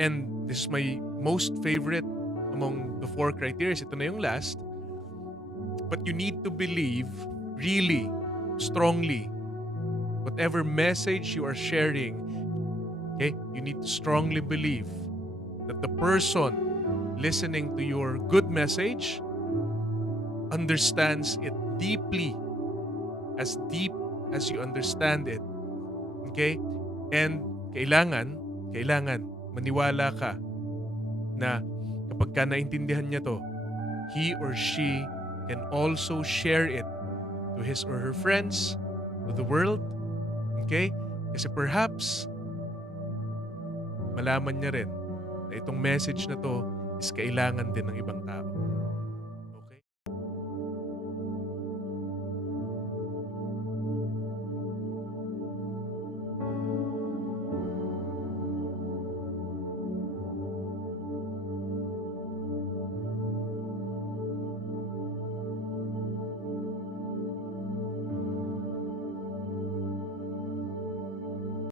And this is my most favorite among the four criteria. Ito na yung last. But you need to believe really strongly whatever message you are sharing. Okay? You need to strongly believe that the person listening to your good message understands it deeply, as deep as you understand it. Okay? And kailangan maniwala ka na kapag ka naintindihan niya to, he or she can also share it to his or her friends, to the world. Okay? Kasi perhaps malaman niya rin na itong message na to is kailangan din ng ibang tao.